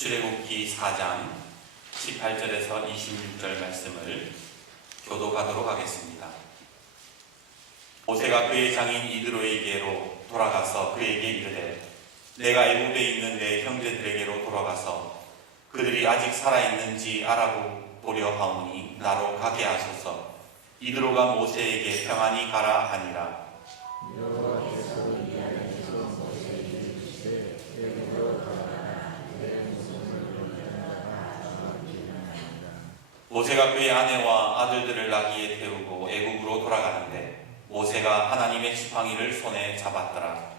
출애굽기 4장 18절에서 26절 말씀을 교독하도록 하겠습니다. 모세가 그의 장인 이드로에게로 돌아가서 그에게 이르되 내가 애굽에 있는 내 형제들에게로 돌아가서 그들이 아직 살아있는지 알아보려 하오니 나로 가게 하소서. 이드로가 모세에게 평안히 가라 하니라. 모세가 그의 아내와 아들들을 나귀에 태우고 애굽으로 돌아가는데 모세가 하나님의 지팡이를 손에 잡았더라.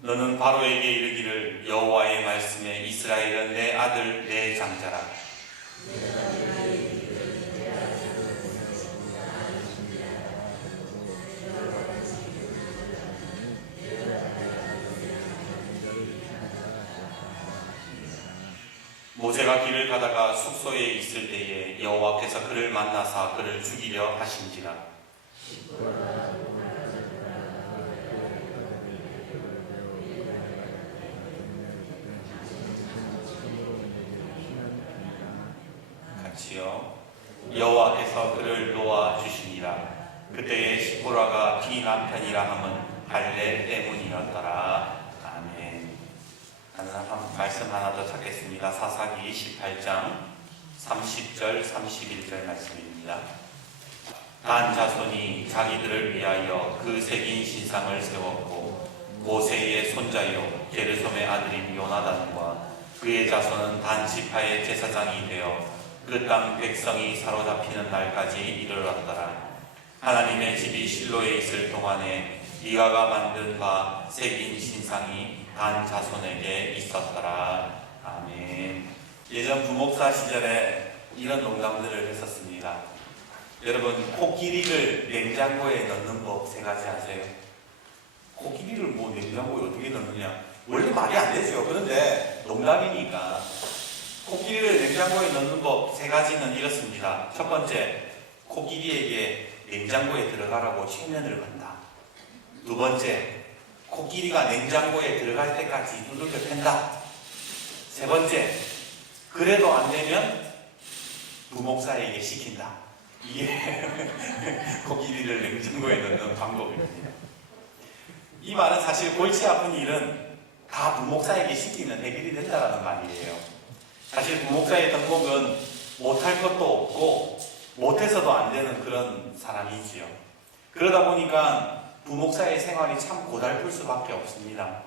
너는 바로에게 이르기를 여호와의 말씀에 이스라엘은 내 아들 내 장자라. 모세가 길을 가다가 숙소에 있을 때에 여호와께서 그를 만나사 그를 죽이려 하신지라. 같이요. 여호와께서 그를 놓아 주시니라. 그때에 시보라가 네 남편이라 함은 할례 때문이었더라. 아멘. 말씀 하나 더 찾겠습니다. 사사기 18장 30절 31절 말씀입니다. 단 자손이 자기들을 위하여 그 새긴 신상을 세웠고 모세의 손자요 게르솜의 아들인 요나단과 그의 자손은 단 지파의 제사장이 되어 그 땅 백성이 사로잡히는 날까지 이르렀더라. 하나님의 집이 실로에 있을 동안에 미가가 만든 바 새긴 신상이 단 자손에게 있었더라. 아멘. 예전 부목사 시절에 이런 농담들을 했었습니다. 여러분, 코끼리를 냉장고에 넣는 법 세 가지 아세요? 코끼리를 뭐 냉장고에 어떻게 넣느냐? 원래 말이 안 되죠. 그런데 농담이니까 코끼리를 냉장고에 넣는 법 세 가지는 이렇습니다. 첫 번째, 코끼리에게 냉장고에 들어가라고 최면을 건다. 두 번째, 코끼리가 냉장고에 들어갈 때까지 두들겨 팬다. 세 번째, 그래도 안 되면 부목사에게 시킨다. 이게 코끼리를 냉장고에 넣는 방법입니다. 이 말은 사실 골치 아픈 일은 다 부목사에게 시키면 해결이 된다는 말이에요. 사실 부목사의 덕목은 못할 것도 없고 못해서도 안 되는 그런 사람이지요. 그러다 보니까 부목사의 생활이 참 고달플 수밖에 없습니다.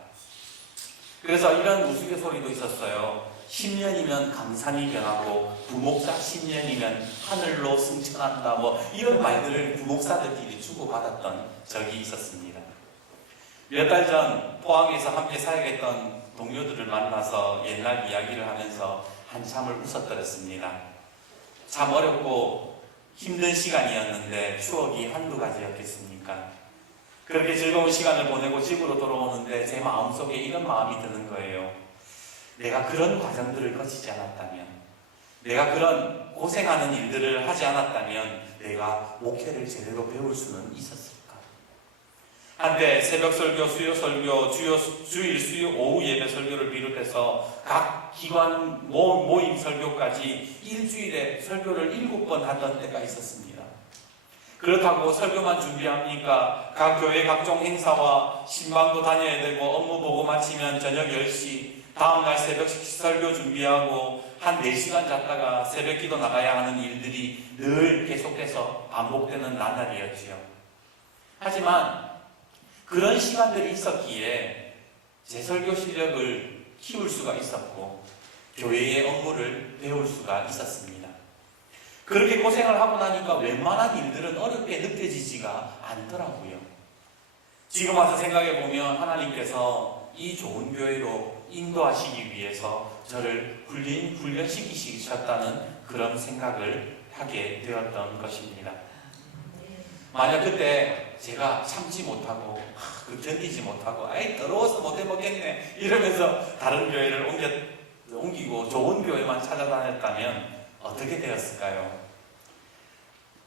그래서 이런 우스갯소리도 있었어요. 10년이면 강산이 변하고 부목사 10년이면 하늘로 승천한다, 뭐 이런 말들을 부목사들끼리 주고받았던 적이 있었습니다. 몇 달 전 포항에서 함께 사역했던 동료들을 만나서 옛날 이야기를 하면서 한참을 웃었더랬습니다. 참 어렵고 힘든 시간이었는데 추억이 한두 가지였겠습니까? 그렇게 즐거운 시간을 보내고 집으로 돌아오는데 제 마음속에 이런 마음이 드는 거예요. 내가 그런 과정들을 거치지 않았다면, 내가 그런 고생하는 일들을 하지 않았다면 내가 목회를 제대로 배울 수는 있었을까? 한때 새벽 설교, 수요 설교, 주일 수요 오후 예배 설교를 비롯해서 각 기관 모임 설교까지 일주일에 설교를 7번 하던 때가 있었습니다. 그렇다고 설교만 준비합니까? 각 교회 각종 행사와 신방도 다녀야 되고 업무 보고 마치면 저녁 10시, 다음날 새벽 설교 준비하고 한 4시간 잤다가 새벽 기도 나가야 하는 일들이 늘 계속해서 반복되는 나날이었지요. 하지만 그런 시간들이 있었기에 제 설교 실력을 키울 수가 있었고 교회의 업무를 배울 수가 있었습니다. 그렇게 고생을 하고 나니까 웬만한 일들은 어렵게 느껴지지가 않더라고요. 지금 와서 생각해 보면 하나님께서 이 좋은 교회로 인도하시기 위해서 저를 훈련시키셨다는 그런 생각을 하게 되었던 것입니다. 만약 그때 제가 참지 못하고 견디지 못하고 아이 더러워서 못해 먹겠네 이러면서 다른 교회를 옮기고 좋은 교회만 찾아다녔다면 어떻게 되었을까요?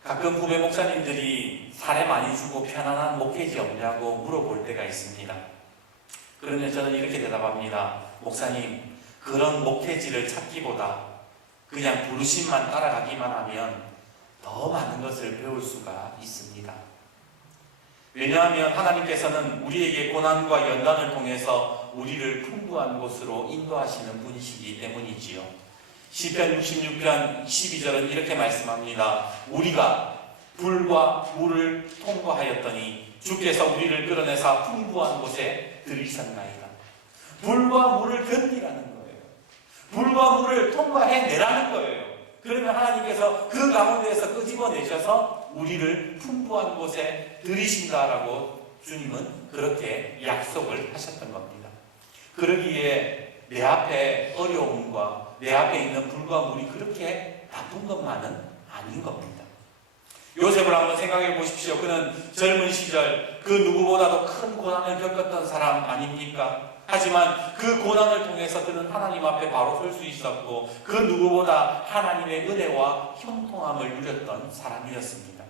가끔 후배 목사님들이 사례 많이 주고 편안한 목회지 없냐고 물어볼 때가 있습니다. 그러면 저는 이렇게 대답합니다. 목사님, 그런 목회지를 찾기보다 그냥 부르심만 따라가기만 하면 더 많은 것을 배울 수가 있습니다. 왜냐하면 하나님께서는 우리에게 고난과 연단을 통해서 우리를 풍부한 곳으로 인도하시는 분이시기 때문이지요. 시편 66편 12절은 이렇게 말씀합니다. 우리가 불과 물을 통과하였더니 주께서 우리를 끌어내사 풍부한 곳에 들이셨나이다. 불과 물을 견디라는 거예요. 불과 물을 통과해내라는 거예요. 그러면 하나님께서 그 가운데에서 끄집어내셔서 우리를 풍부한 곳에 들이신다라고 주님은 그렇게 약속을 하셨던 겁니다. 그러기에 내 앞에 어려움과 내 앞에 있는 불과 물이 그렇게 나쁜 것만은 아닌 겁니다. 요셉을 한번 생각해 보십시오. 그는 젊은 시절 그 누구보다도 큰 고난을 겪었던 사람 아닙니까? 하지만 그 고난을 통해서 그는 하나님 앞에 바로 설 수 있었고 그 누구보다 하나님의 은혜와 형통함을 누렸던 사람이었습니다.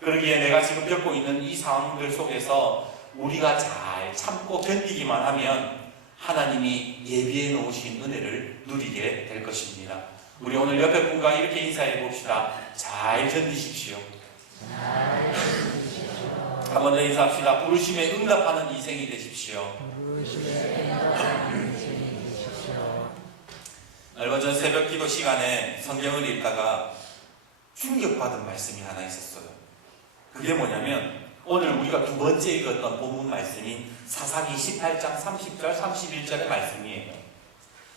그러기에 내가 지금 겪고 있는 이 상황들 속에서 우리가 잘 참고 견디기만 하면 하나님이 예비해 놓으신 은혜를 누리게 될 것입니다. 우리 오늘 옆에 분과 이렇게 인사해 봅시다. 잘 견디십시오. 한 번 더 인사합시다. 부르심에 응답하는 인생이 되십시오. 얼마 전 새벽 기도 시간에 성경을 읽다가 충격받은 말씀이 하나 있었어요. 그게 뭐냐면 오늘 우리가 두 번째 읽었던 본문 말씀인 사사기 18장 30절 31절의 말씀이에요.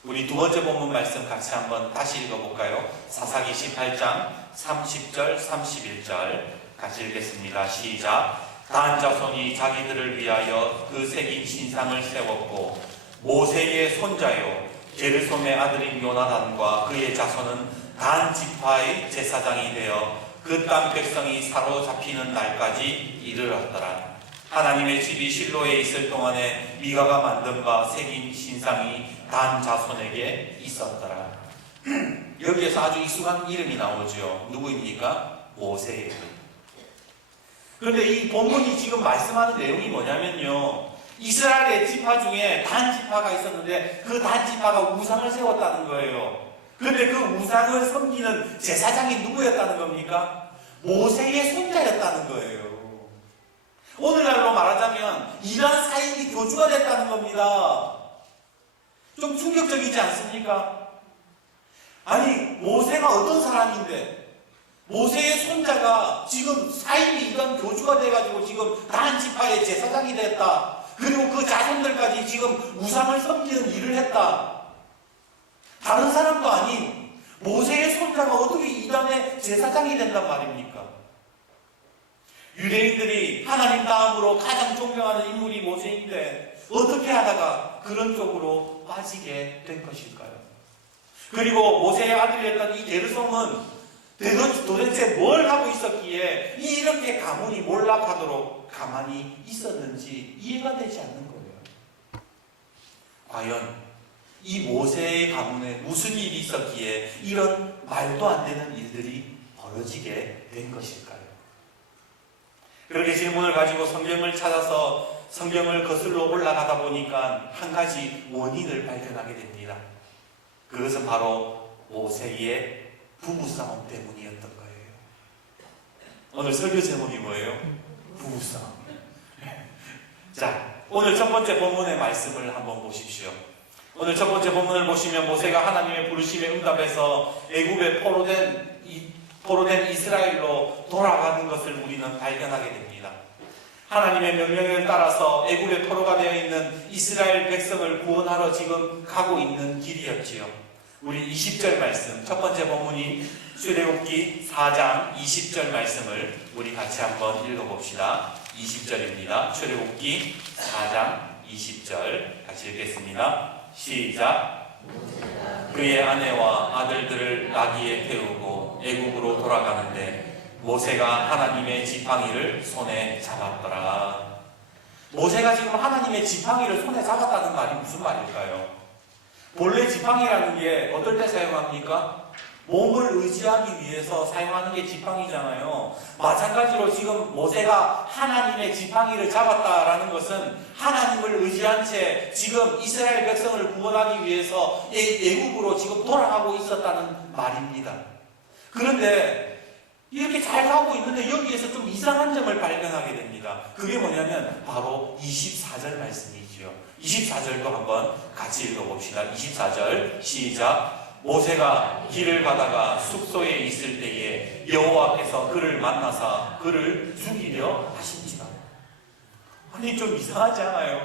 우리 두 번째 본문 말씀 같이 한번 다시 읽어볼까요? 사사기 18장 30절 31절 같이 읽겠습니다. 시작. 단 자손이 자기들을 위하여 그 새긴 신상을 세웠고 모세의 손자요 게르솜의 아들인 요나단과 그의 자손은 단 지파의 제사장이 되어 그 땅 백성이 사로잡히는 날까지 이르렀더라. 하나님의 집이 실로에 있을 동안에 미가가 만든 바 새긴 신상이 단 자손에게 있었더라. 여기에서 아주 익숙한 이름이 나오죠. 누구입니까? 모세예요. 그런데 이 본문이 지금 말씀하는 내용이 뭐냐면요, 이스라엘의 지파 중에 단 지파가 있었는데 그 단 지파가 우상을 세웠다는 거예요. 그런데 그 우상을 섬기는 제사장이 누구였다는 겁니까? 모세의 손자였다는 거예요. 오늘날로 말하자면 이란 사인이 교주가 됐다는 겁니다. 좀 충격적이지 않습니까? 아니, 모세가 어떤 사람인데 모세의 손자가 지금 사인이 이단 교주가 돼가지고 지금 단 지파의 제사장이 됐다. 그리고 그 자손들까지 지금 우상을 섬기는 일을 했다. 다른 사람도 아닌 모세의 손자가 어떻게 이단의 제사장이 된단 말입니까? 유대인들이 하나님 다음으로 가장 존경하는 인물이 모세인데 어떻게 하다가 그런 쪽으로 빠지게 된 것일까요? 그리고 모세의 아들이었던 이 게르솜은 도대체 뭘 하고 있었기에 이렇게 가문이 몰락하도록 가만히 있었는지 이해가 되지 않는 거예요. 과연 이 모세의 가문에 무슨 일이 있었기에 이런 말도 안 되는 일들이 벌어지게 된 것일까요? 그렇게 질문을 가지고 성경을 찾아서 성경을 거슬러 올라가다 보니까 한 가지 원인을 발견하게 됩니다. 그것은 바로 모세의 부부싸움 때문이었던 거예요. 오늘 설교 제목이 뭐예요? 부부싸움. 자, 오늘 첫 번째 본문의 말씀을 한번 보십시오. 오늘 첫 번째 본문을 보시면 모세가 하나님의 부르심에 응답해서 애굽에 포로된 이스라엘로 돌아가는 것을 우리는 발견하게 됩니다. 하나님의 명령을 따라서 애굽에 포로가 되어 있는 이스라엘 백성을 구원하러 지금 가고 있는 길이었지요. 우리 20절 말씀, 첫 번째 본문이 출애굽기 4장 20절 말씀을 우리 같이 한번 읽어봅시다. 20절입니다. 출애굽기 4장 20절 같이 읽겠습니다. 시작. 그의 아내와 아들들을 나귀에 태우고 애굽으로 돌아가는데 모세가 하나님의 지팡이를 손에 잡았더라. 모세가 지금 하나님의 지팡이를 손에 잡았다는 말이 무슨 말일까요? 본래 지팡이라는 게 어떨 때 사용합니까? 몸을 의지하기 위해서 사용하는 게 지팡이잖아요. 마찬가지로 지금 모세가 하나님의 지팡이를 잡았다라는 것은 하나님을 의지한 채 지금 이스라엘 백성을 구원하기 위해서 애국으로 지금 돌아가고 있었다는 말입니다. 그런데 이렇게 잘 가고 있는데 여기에서 좀 이상한 점을 발견하게 됩니다. 그게 뭐냐면 바로 24절 말씀이지요. 24절도 한번 같이 읽어봅시다. 24절 시작. 모세가 길을 가다가 숙소에 있을 때에 여호와께서 그를 만나사 그를 죽이려 하신지라. 아니 좀 이상하지 않아요?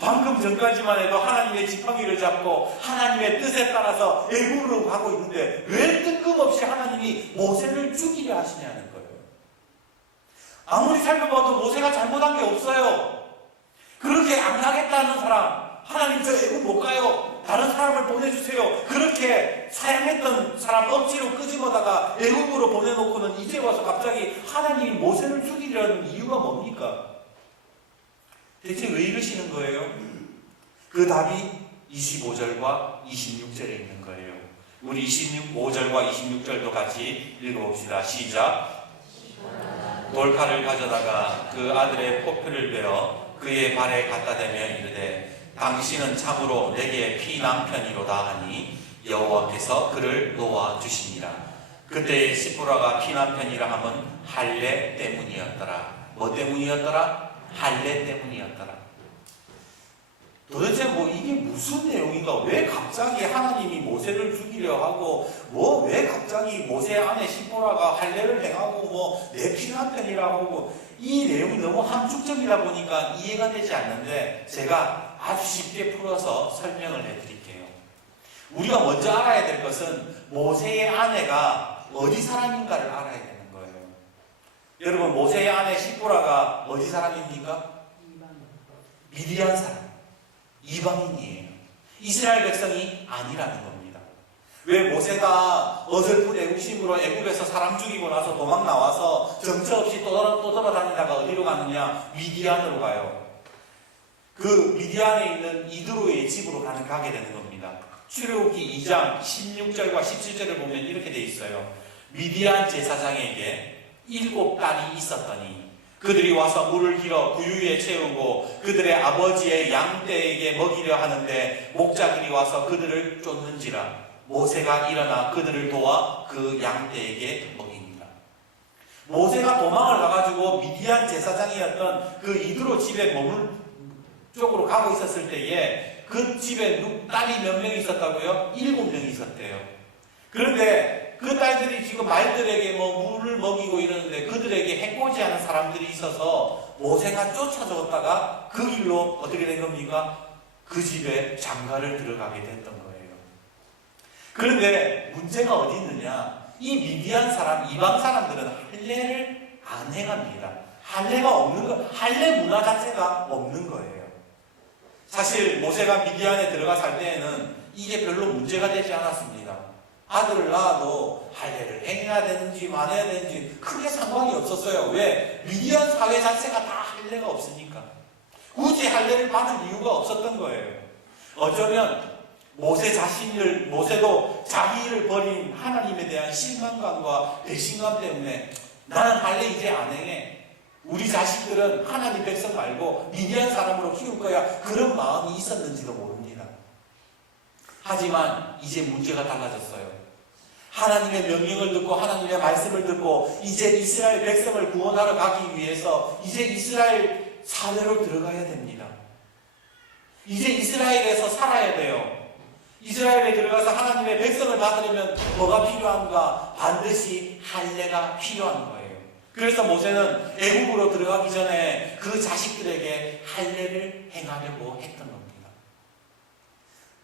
방금 전까지만 해도 하나님의 지팡이를 잡고 하나님의 뜻에 따라서 애굽으로 가고 있는데 왜 뜬금없이 하나님이 모세를 죽이려 하시냐는 거예요. 아무리 살펴봐도 모세가 잘못한 게 없어요. 그렇게 안 하겠다는 사람, 하나님 저 애굽 못 가요. 다른 사람을 보내주세요. 그렇게 사양했던 사람 억지로 끄집어다가 애굽으로 보내놓고는 이제 와서 갑자기 하나님이 모세를 죽이려는 이유가 뭡니까? 대체 왜 이러시는 거예요? 그 답이 25절과 26절에 있는 거예요. 우리 25절과 26절도 같이 읽어봅시다. 시작. 돌칼을 가져다가 그 아들의 포표를 베어 그의 발에 갖다 대며 이르되 당신은 참으로 내게 피난편이로다 하니 여호와께서 그를 놓아주시니라. 그때의 시므라가 피난편이라 함은 할례 때문이었더라. 뭐 때문이었더라? 할례 때문이었더라. 도대체 뭐 이게 무슨 내용인가? 왜 갑자기 하나님이 모세를 죽이려 하고 뭐 왜 갑자기 모세 아내 시므라가 할례를 행하고 뭐 내 피난편이라고 하고 이 내용이 너무 함축적이다 보니까 이해가 되지 않는데 제가 아주 쉽게 풀어서 설명을 해드릴게요. 우리가 먼저 알아야 될 것은 모세의 아내가 어디 사람인가를 알아야 되는 거예요. 여러분 모세의 아내 시므라가 어디 사람입니까? 미디안 사람. 이방인이에요. 이스라엘 백성이 아니라는 겁니다. 왜 모세가 어설픈 애국심으로 애국에서 사람 죽이고 나서 도망 나와서 정처 없이 또 돌아다니다가 어디로 가느냐? 미디안으로 가요. 그 미디안에 있는 이드로의 집으로 가게 되는 겁니다. 출애굽기 2장 16절과 17절을 보면 이렇게 돼 있어요. 미디안 제사장에게 7딸이 있었더니 그들이 와서 물을 길어 구유에 채우고 그들의 아버지의 양떼에게 먹이려 하는데 목자들이 와서 그들을 쫓는지라. 모세가 일어나 그들을 도와 그 양떼에게 먹입니다. 모세가 도망을 가가지고 미디안 제사장이었던 그 이드로 집에 머물 쪽으로 가고 있었을 때에 그 집에 딸이 몇 명이 있었다고요? 7명이 있었대요. 그런데 그 딸들이 지금 말들에게 뭐 물을 먹이고 이러는데 그들에게 해코지하는 사람들이 있어서 모세가 쫓아줬다가 그 길로 어떻게 된 겁니까? 그 집에 장가를 들어가게 됐던 거예요. 그런데 문제가 어디 있느냐? 이 미디안 사람, 이방 사람들은 할례를 안 행합니다. 할례가 없는 거, 할례 문화 자체가 없는 거예요. 사실 모세가 미디안에 들어가 살 때에는 이게 별로 문제가 되지 않았습니다. 아들을 낳아도 할례를 행해야 되는지 말아야 되는지 크게 상관이 없었어요. 왜? 미디안 사회 자체가 다 할례가 없으니까. 굳이 할례를 받을 이유가 없었던 거예요. 어쩌면 모세도 자기를 버린 하나님에 대한 실망감과 배신감 때문에 나는 할례 이제 안 행해. 우리 자식들은 하나님 백성 말고 미디안 사람으로 키울 거야. 그런 마음이 있었는지도 모릅니다. 하지만 이제 문제가 달라졌어요. 하나님의 명령을 듣고 하나님의 말씀을 듣고 이제 이스라엘 백성을 구원하러 가기 위해서 이제 이스라엘 사회로 들어가야 됩니다. 이제 이스라엘에서 살아야 돼요. 이스라엘에 들어가서 하나님의 백성을 받으려면 뭐가 필요한가? 반드시 할례가 필요한 거예요. 그래서 모세는 애국으로 들어가기 전에 그 자식들에게 할례를 행하려고 했던 겁니다.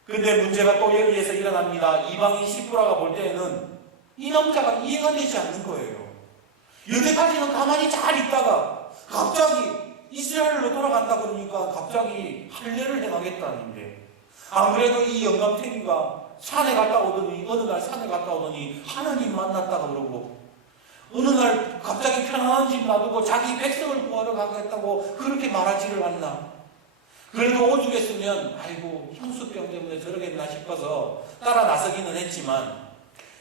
그런데 문제가 또 여기에서 일어납니다. 이방인 시므라가 볼 때에는 이 남자가 이해가 되지 않는 거예요. 여태까지는 가만히 잘 있다가 갑자기 이스라엘로 돌아간다 그러니까 갑자기 할례를 행하겠다는데 안 그래도 이 영감탱이가 산에 갔다 오더니 어느 날 산에 갔다 오더니 하나님 만났다가 그러고 어느 날 갑자기 편안한 집 놔두고 자기 백성을 구하러 가겠다고 그렇게 말하지를 않나. 그래도 오죽했으면 아이고 향수병 때문에 저러겠나 싶어서 따라 나서기는 했지만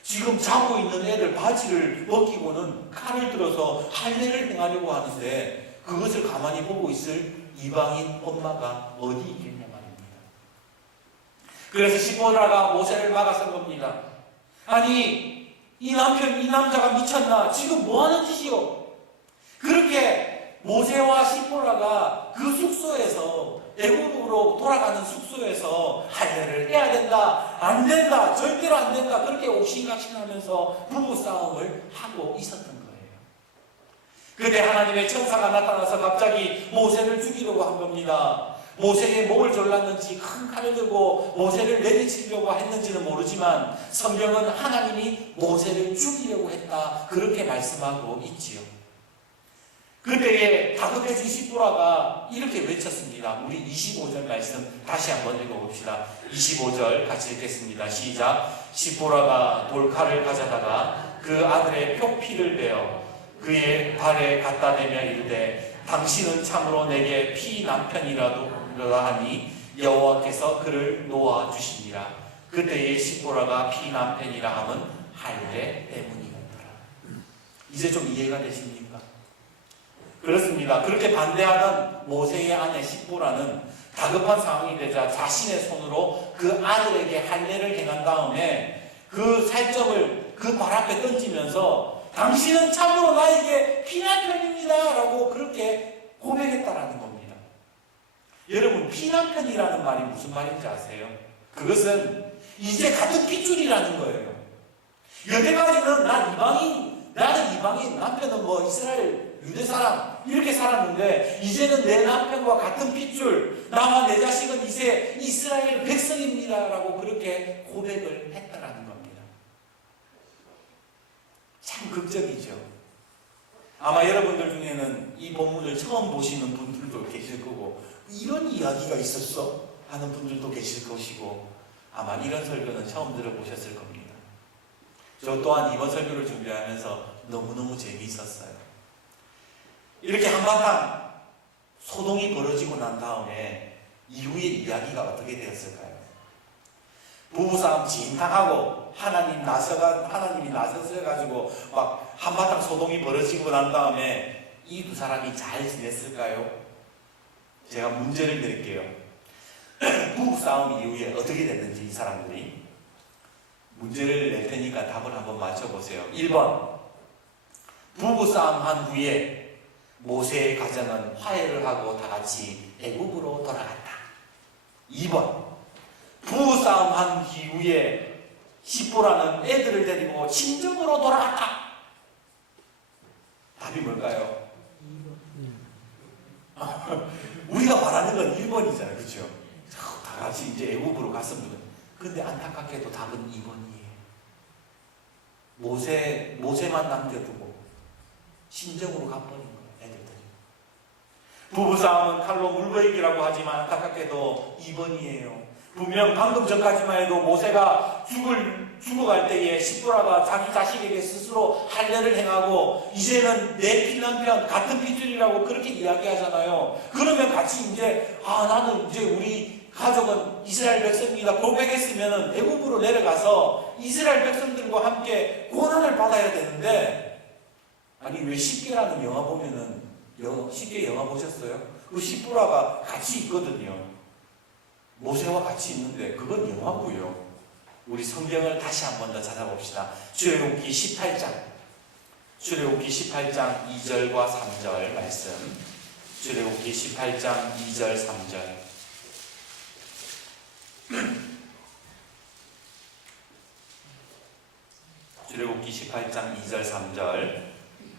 지금 자고 있는 애를 바지를 벗기고는 칼을 들어서 할례를 행하려고 하는데 그것을 가만히 보고 있을 이방인 엄마가 어디 있겠냐 말입니다. 그래서 시보라가 모세를 막아선 겁니다. 아니 이 남자가 미쳤나? 지금 뭐하는 짓이요? 그렇게 모세와 시보라가 그 숙소에서 애굽으로 돌아가는 숙소에서 할례를 해야 된다, 안 된다, 절대로 안 된다, 그렇게 옥신각신하면서 부부싸움을 하고 있었던 거예요. 그때 하나님의 천사가 나타나서 갑자기 모세를 죽이려고 한 겁니다. 모세의 목을 졸랐는지 큰 칼을 들고 모세를 내리치려고 했는지는 모르지만 성경은 하나님이 모세를 죽이려고 했다, 그렇게 말씀하고 있지요. 그때에 다급해진 시보라가 이렇게 외쳤습니다. 우리 25절 말씀 다시 한번 읽어봅시다. 25절 같이 읽겠습니다. 시작. 시보라가 돌칼을 가져다가 그 아들의 표피를 베어 그의 발에 갖다 대며 이르되 당신은 참으로 내게 피남편이라도 하니 여호와께서 그를 놓아주시니라. 그때에 시보라가 피남편이라 함은 할례 때문이었더라. 이제 좀 이해가 되십니까? 그렇습니다. 그렇게 반대하던 모세의 아내 시보라는 다급한 상황이 되자 자신의 손으로 그 아들에게 할례를 행한 다음에 그 살점을 그 발 앞에 던지면서 당신은 참으로 나에게 피남편입니다 라고 그렇게 고백했다라는 겁니다. 여러분, 피남편이라는 말이 무슨 말인지 아세요? 그것은 이제 같은 핏줄이라는 거예요. 여태까지는 나는 이방인, 남편은 뭐 이스라엘 유대 사람 이렇게 살았는데 이제는 내 남편과 같은 핏줄, 나와 내 자식은 이제 이스라엘 백성입니다 라고 그렇게 고백을 했다라는 겁니다. 참 극적이죠. 아마 여러분들 중에는 이 본문을 처음 보시는 분들도 계실 거고 이런 이야기가 있었어? 하는 분들도 계실 것이고 아마 이런 설교는 처음 들어보셨을 겁니다. 저 또한 이번 설교를 준비하면서 너무너무 재미있었어요. 이렇게 한바탕 소동이 벌어지고 난 다음에 이후의 이야기가 어떻게 되었을까요? 부부싸움 진탕하고 하나님이 나서셔가지고 막 한바탕 소동이 벌어지고 난 다음에 이 두 사람이 잘 지냈을까요? 제가 문제를 드릴게요. 부부싸움 이후에 어떻게 됐는지 이 사람들이 문제를 낼 테니까 답을 한번 맞춰보세요. 1번, 부부싸움 한 후에 모세의 가정은 화해를 하고 다 같이 애굽으로 돌아갔다. 2번, 부부싸움 한 이후에 시보라는 애들을 데리고 친정으로 돌아갔다. 답이 뭘까요? 우리가 말하는 건 1번이잖아요. 그렇죠? 다 같이 이제 애굽으로 갔으면. 근데 안타깝게도 답은 2번이에요. 모세만 남겨두고 친정으로 가버린 거예요. 애들들이. 부부싸움은 칼로 물베기라고 하지만 안타깝게도 2번이에요. 분명 방금 전까지만 해도 모세가 죽어갈 때에 시보라가 자기 자식에게 스스로 할례를 행하고 이제는 내 피남편 같은 핏줄이라고 그렇게 이야기하잖아요. 그러면 같이 이제 나는 이제 우리 가족은 이스라엘 백성입니다 고백했으면 애굽으로 내려가서 이스라엘 백성들과 함께 고난을 받아야 되는데 아니 왜 십계라는 영화 보면은 십계 영화 보셨어요? 그 시보라가 같이 있거든요. 모세와 같이 있는데 그건 영화고요. 우리 성경을 다시 한 번 더 찾아봅시다. 출애굽기 18장 2절과 3절 말씀. 출애굽기 18장 2절 3절. 출애굽기 18장 2절 3절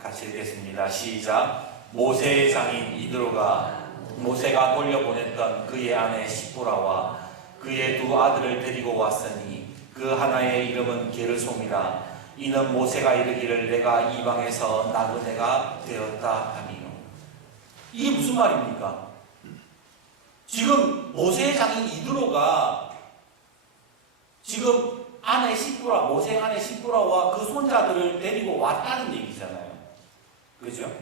같이 읽겠습니다. 시작. 모세의 장인 이드로가 모세가 돌려보냈던 그의 아내 시보라와 그의 두 아들을 데리고 왔으니 그 하나의 이름은 게르솜이라. 이는 모세가 이르기를 내가 이방에서 나그네가 되었다 하니요. 이게 무슨 말입니까? 지금 모세의 장인 이드로가 지금 모세의 아내 시보라와 그 손자들을 데리고 왔다는 얘기잖아요. 그렇죠?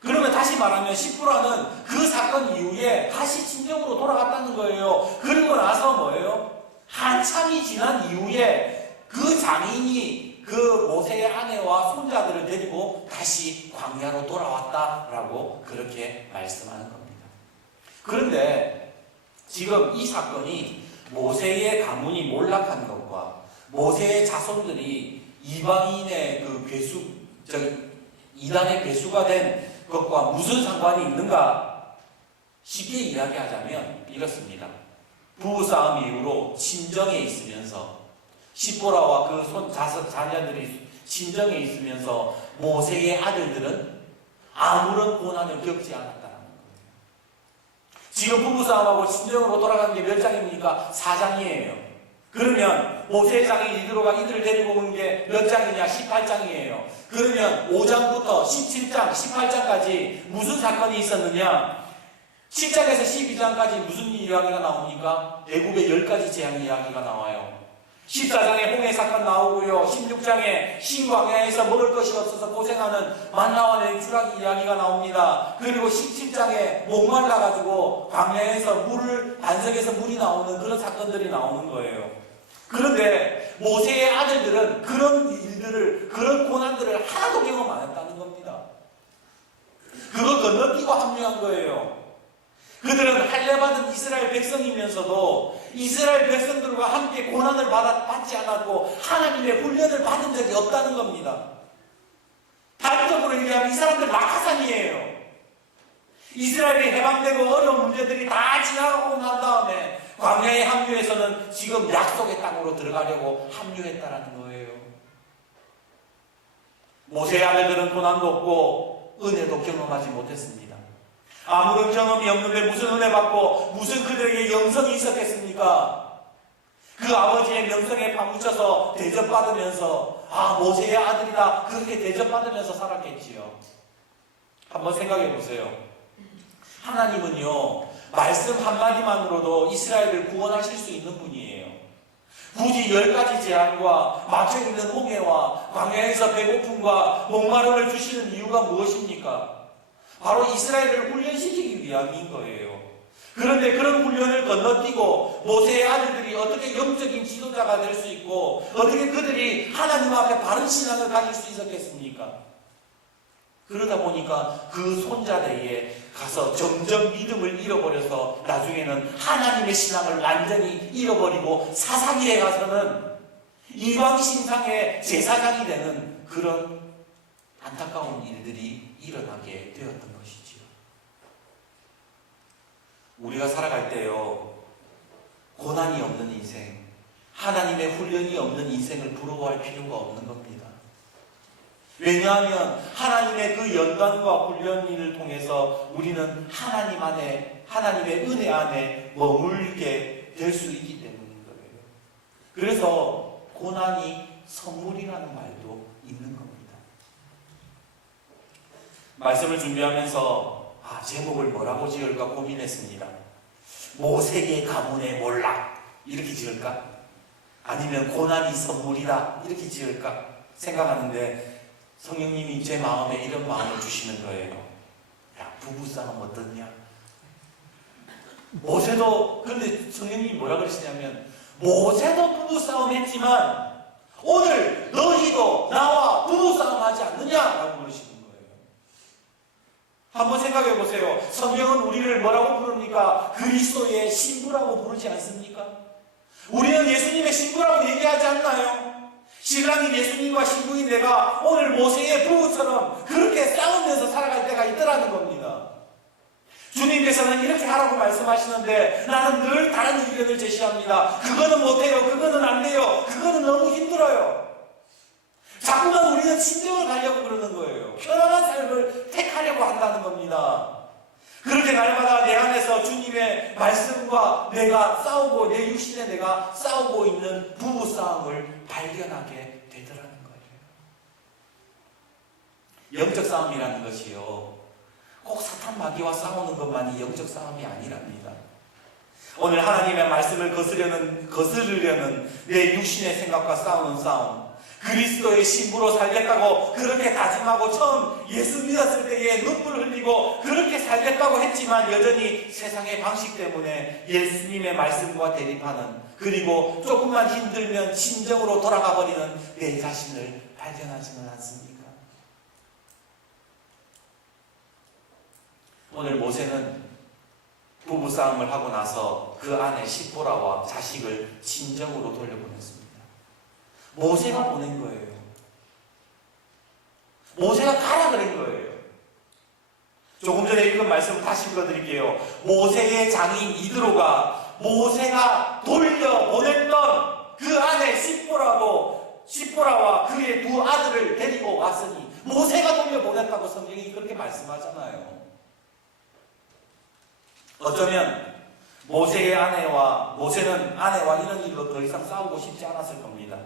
그러면 다시 다시 말하면 시프라는 그 사건 이후에 다시 친정으로 돌아갔다는 거예요. 그리고 나서 뭐예요? 한참이 지난 이후에 그 장인이 그 모세의 아내와 손자들을 데리고 다시 광야로 돌아왔다라고 그렇게 말씀하는 겁니다. 그런데 지금 이 사건이 모세의 가문이 몰락한 것과 모세의 자손들이 이방인의 그 이단의 괴수가 된 것과 무슨 상관이 있는가? 쉽게 이야기하자면 이렇습니다. 부부싸움 이후로 친정에 있으면서 시보라와 그 자녀들이 친정에 있으면서 모세의 아들들은 아무런 고난을 겪지 않았다는 거예요. 지금 부부싸움하고 친정으로 돌아가는 게 몇 장입니까? 4장이에요. 그러면 모세의 장인 이드로가 이들을 데리고 온 게 몇 장이냐? 18장이에요. 그러면 5장부터 17장, 18장까지 무슨 사건이 있었느냐? 10장에서 12장까지 무슨 이야기가 나옵니까? 애굽의 10가지 재앙 이야기가 나와요. 14장에 홍해 사건 나오고요. 16장에 신광야에서 먹을 것이 없어서 고생하는 만나와 냉수라기 이야기가 나옵니다. 그리고 17장에 목말라가지고 광야에서 반석에서 물이 나오는 그런 사건들이 나오는 거예요. 그런데 모세의 아들들은 그런 일들을, 그런 고난들을 하나도 경험 안 했다는 겁니다. 그거 건너뛰고 합류한 거예요. 그들은 할례받은 이스라엘 백성이면서도 이스라엘 백성들과 함께 고난을 받지 않았고 하나님의 훈련을 받은 적이 없다는 겁니다. 단적으로 얘기하면 이 사람들 낙하산이에요. 이스라엘이 해방되고 어려운 문제들이 다 지나가고 난 다음에 광야에 합류해서는 지금 약속의 땅으로 들어가려고 합류했다라는 거예요. 모세의 아들들은 고난도 없고 은혜도 경험하지 못했습니다. 아무런 경험이 없는데 무슨 은혜 받고 무슨 그들에게 영성이 있었겠습니까? 그 아버지의 명성에 파묻혀서 대접받으면서 모세의 아들이다 그렇게 대접받으면서 살았겠지요. 한번 생각해 보세요. 하나님은요 말씀 한마디만으로도 이스라엘을 구원하실 수 있는 분이에요. 굳이 10가지 재앙과 막혀있는 홍해와 광야에서 배고픔과 목마름을 주시는 이유가 무엇입니까? 바로 이스라엘을 훈련시키기 위함인 거예요. 그런데 그런 훈련을 건너뛰고 모세의 아들들이 어떻게 영적인 지도자가 될 수 있고 어떻게 그들이 하나님 앞에 바른 신앙을 가질 수 있었겠습니까? 그러다 보니까 그 손자들에게 가서 점점 믿음을 잃어버려서 나중에는 하나님의 신앙을 완전히 잃어버리고 사사기에 가서는 이방 신상의 제사장이 되는 그런 안타까운 일들이 일어나게 되었던 것이지요. 우리가 살아갈 때요 고난이 없는 인생, 하나님의 훈련이 없는 인생을 부러워할 필요가 없는 겁니다. 왜냐하면 하나님의 그 연단과 훈련을 통해서 우리는 하나님 안에, 하나님의 은혜 안에 머물게 될 수 있기 때문인 거예요. 그래서 고난이 선물이라는 말도 있는 겁니다. 말씀을 준비하면서 제목을 뭐라고 지을까 고민했습니다. 모세의 가문의 몰락 이렇게 지을까? 아니면 고난이 선물이다 이렇게 지을까? 생각하는데 성령님이 제 마음에 이런 마음을 주시는 거예요. 야, 부부싸움 어떻냐? 모세도, 근데 성령님이 뭐라 그러시냐면 모세도 부부싸움 했지만 오늘 너희도 나와 부부싸움 하지 않느냐라고 그러시는 거예요. 한번 생각해 보세요. 성경은 우리를 뭐라고 부릅니까? 그리스도의 신부라고 부르지 않습니까? 우리는 예수님의 신부라고 얘기하지 않나요? 신랑인 예수님과 신부인 내가 오늘 모세의 부부처럼 그렇게 싸우면서 살아갈 때가 있더라는 겁니다. 주님께서는 이렇게 하라고 말씀하시는데 나는 늘 다른 의견을 제시합니다. 그거는 못해요. 그거는 안 돼요. 그거는 너무 힘들어요. 자꾸만 우리는 친정을 가려고 그러는 거예요. 편안한 삶을 택하려고 한다는 겁니다. 그렇게 날마다 내 안에서 주님의 말씀과 내가 싸우고 내 육신에 내가 싸우고 있는 부부싸움을 발견하게 되더라는 거예요. 영적 싸움이라는 것이요 꼭 사탄 마귀와 싸우는 것만이 영적 싸움이 아니랍니다. 오늘 하나님의 말씀을 거스르려는 내 육신의 생각과 싸우는 싸움, 그리스도의 신부로 살겠다고 그렇게 다짐하고 처음 예수 믿었을 때에 눈물 흘리고 그렇게 살겠다고 했지만 여전히 세상의 방식 때문에 예수님의 말씀과 대립하는, 그리고 조금만 힘들면 심정으로 돌아가 버리는 내 자신을 발견하지는 않습니까? 오늘 모세는 부부싸움을 하고 나서 그 아내 시보라와 자식을 친정으로 돌려보냈습니다. 모세가 보낸 거예요. 모세가 가라 그런 거예요. 조금 전에 읽은 말씀 다시 읽어드릴게요. 모세의 장인 이드로가 모세가 돌려보냈던 그 아내 시보라와 그의 두 아들을 데리고 왔으니 모세가 돌려보냈다고 성경이 그렇게 말씀하잖아요. 어쩌면 모세는 아내와 이런 일로 더 이상 싸우고 싶지 않았을 겁니다.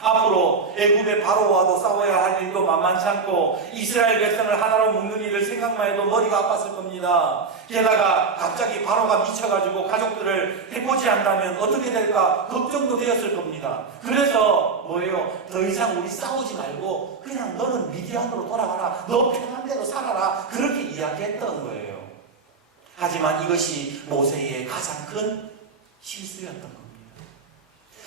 앞으로 애굽의 바로와도 싸워야 할 일도 만만치 않고 이스라엘 백성을 하나로 묶는 일을 생각만 해도 머리가 아팠을 겁니다. 게다가 갑자기 바로가 미쳐가지고 가족들을 해코지 한다면 어떻게 될까 걱정도 되었을 겁니다. 그래서 더 이상 우리 싸우지 말고 그냥 너는 미디안으로 돌아가라, 너 편한 대로 살아라, 그렇게 이야기했던 거예요. 하지만 이것이 모세의 가장 큰 실수였던 겁니다.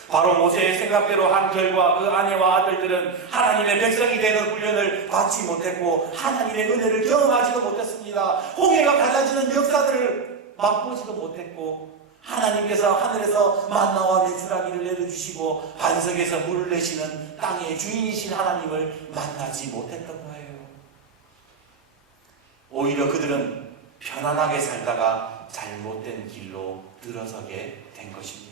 바로 모세의 생각대로 한 결과 그 아내와 아들들은 하나님의 백성이 되는 훈련을 받지 못했고 하나님의 은혜를 경험하지도 못했습니다. 홍해가 갈라지는 역사들을 맛보지도 못했고 하나님께서 하늘에서 만나와 메추라기를 내려주시고 반석에서 물을 내시는 땅의 주인이신 하나님을 만나지 못했던 거예요. 오히려 그들은 편안하게 살다가 잘못된 길로 들어서게 된 것입니다.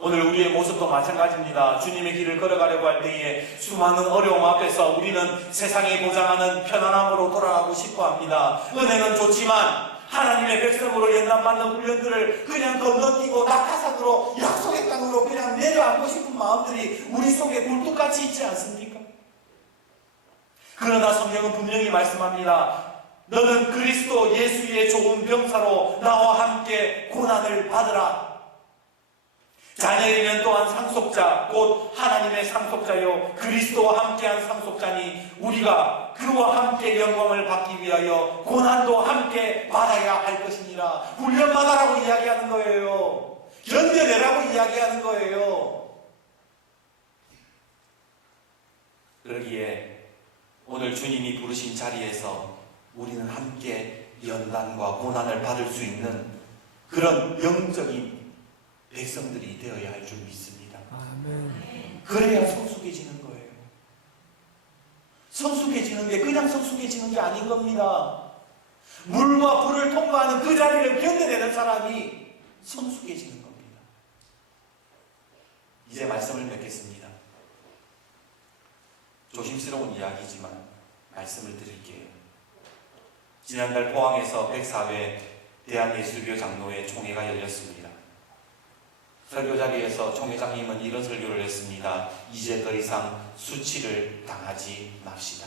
오늘 우리의 모습도 마찬가지입니다. 주님의 길을 걸어가려고 할 때에 수많은 어려움 앞에서 우리는 세상이 보장하는 편안함으로 돌아가고 싶어 합니다. 은혜는 좋지만 하나님의 백성으로 연단받는 훈련들을 그냥 건너뛰고 낙하산으로 약속의 땅으로 그냥 내려앉고 싶은 마음들이 우리 속에 굴뚝같이 있지 않습니까? 그러나 성경은 분명히 말씀합니다. 너는 그리스도 예수의 좋은 병사로 나와 함께 고난을 받으라. 자녀이면 또한 상속자, 곧 하나님의 상속자요 그리스도와 함께한 상속자니 우리가 그와 함께 영광을 받기 위하여 고난도 함께 받아야 할 것이니라. 훈련받아라고 이야기하는 거예요. 견뎌내라고 이야기하는 거예요. 그러기에 오늘 주님이 부르신 자리에서 우리는 함께 연단과 고난을 받을 수 있는 그런 영적인 백성들이 되어야 할 줄 믿습니다. 아멘. 그래야 성숙해지는 거예요. 성숙해지는 게 그냥 성숙해지는 게 아닌 겁니다. 물과 불을 통과하는 그 자리를 견뎌내는 사람이 성숙해지는 겁니다. 이제 말씀을 맺겠습니다. 조심스러운 이야기지만 말씀을 드릴게요. 지난달 포항에서 104회 대한예수교 장로회 총회가 열렸습니다. 설교 자리에서 총회장님은 이런 설교를 했습니다. 이제 더 이상 수치를 당하지 맙시다.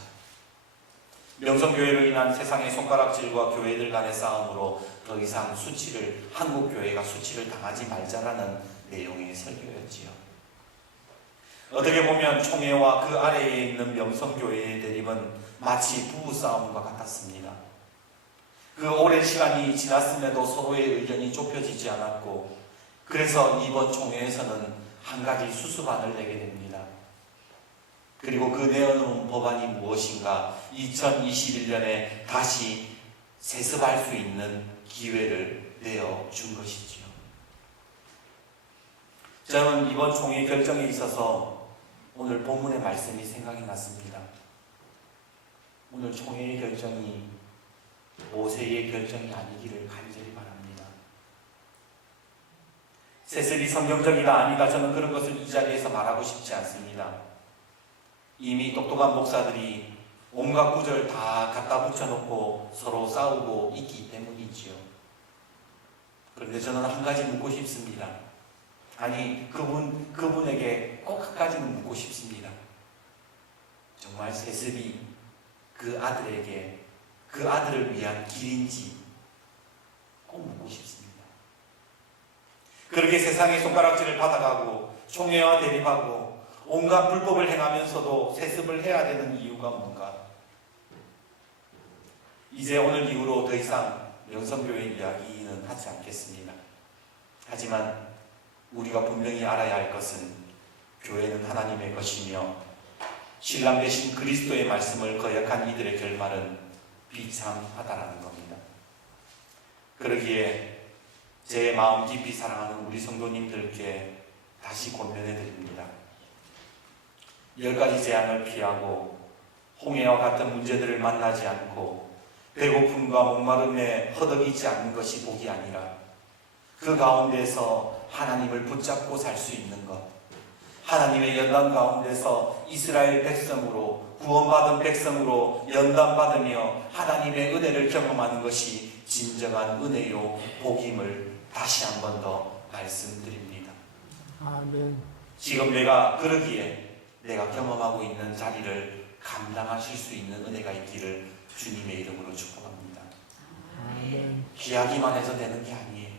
명성교회로 인한 세상의 손가락질과 교회들 간의 싸움으로 더 이상 한국교회가 수치를 당하지 말자라는 내용의 설교였지요. 어떻게 보면 총회와 그 아래에 있는 명성교회의 대립은 마치 부부싸움과 같았습니다. 그 오랜 시간이 지났음에도 서로의 의견이 좁혀지지 않았고, 그래서 이번 총회에서는 한 가지 수수관을 내게 됩니다. 그리고 그 내어놓은 법안이 무엇인가 2021년에 다시 세습할 수 있는 기회를 내어준 것이지요. 저는 이번 총회 결정에 있어서 오늘 본문의 말씀이 생각이 났습니다. 오늘 총회의 결정이 모세의 결정이 아니기를 간절히 바랍니다. 세습이 성경적이다 아니다, 저는 그런 것을 이 자리에서 말하고 싶지 않습니다. 이미 똑똑한 목사들이 온갖 구절 다 갖다 붙여놓고 서로 싸우고 있기 때문이지요. 그런데 저는 한 가지 묻고 싶습니다. 아니, 그분에게 꼭 한 가지는 묻고 싶습니다. 정말 세습이 그 아들에게 그 아들을 위한 길인지 꼭 묻고 싶습니다. 그렇게 세상의 손가락질을 받아가고 총회와 대립하고 온갖 불법을 행하면서도 세습을 해야 되는 이유가 뭔가? 이제 오늘 이후로 더 이상 명성교회 이야기는 하지 않겠습니다. 하지만 우리가 분명히 알아야 할 것은 교회는 하나님의 것이며 신랑 되신 그리스도의 말씀을 거역한 이들의 결말은 비참하다라는 겁니다. 그러기에 제 마음 깊이 사랑하는 우리 성도님들께 다시 권면해 드립니다. 10가지 재앙을 피하고 홍해와 같은 문제들을 만나지 않고 배고픔과 목마름에 허덕이지 않는 것이 복이 아니라 그 가운데서 하나님을 붙잡고 살 수 있는 것, 하나님의 연단 가운데서 이스라엘 백성으로 구원받은 백성으로 연단받으며 하나님의 은혜를 경험하는 것이 진정한 은혜요 복임을 다시 한 번 더 말씀드립니다. 아멘. 지금 내가 그러기에 내가 경험하고 있는 자리를 감당하실 수 있는 은혜가 있기를 주님의 이름으로 축복합니다. 아멘. 기하기만 해서 되는 게 아니에요.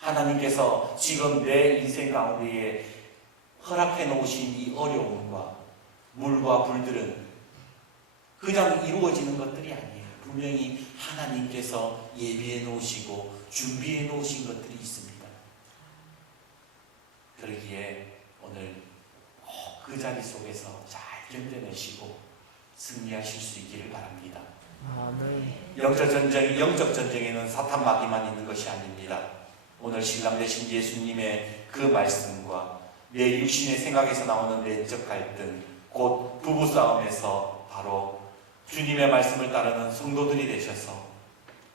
하나님께서 지금 내 인생 가운데에 허락해 놓으신 이 어려움과 물과 불들은 그냥 이루어지는 것들이 아니에요. 분명히 하나님께서 예비해 놓으시고 준비해 놓으신 것들이 있습니다. 그러기에 오늘 꼭 그 자리 속에서 잘 견뎌내시고 승리하실 수 있기를 바랍니다. 아멘. 영적 전쟁에는 사탄 마귀만 있는 것이 아닙니다. 오늘 신랑 되신 예수님의 그 말씀과 내 육신의 생각에서 나오는 내적 갈등, 곧 부부싸움에서 바로 주님의 말씀을 따르는 성도들이 되셔서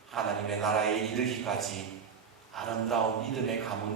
하나님의 나라에 이르기까지 아름다운 믿음의 가문들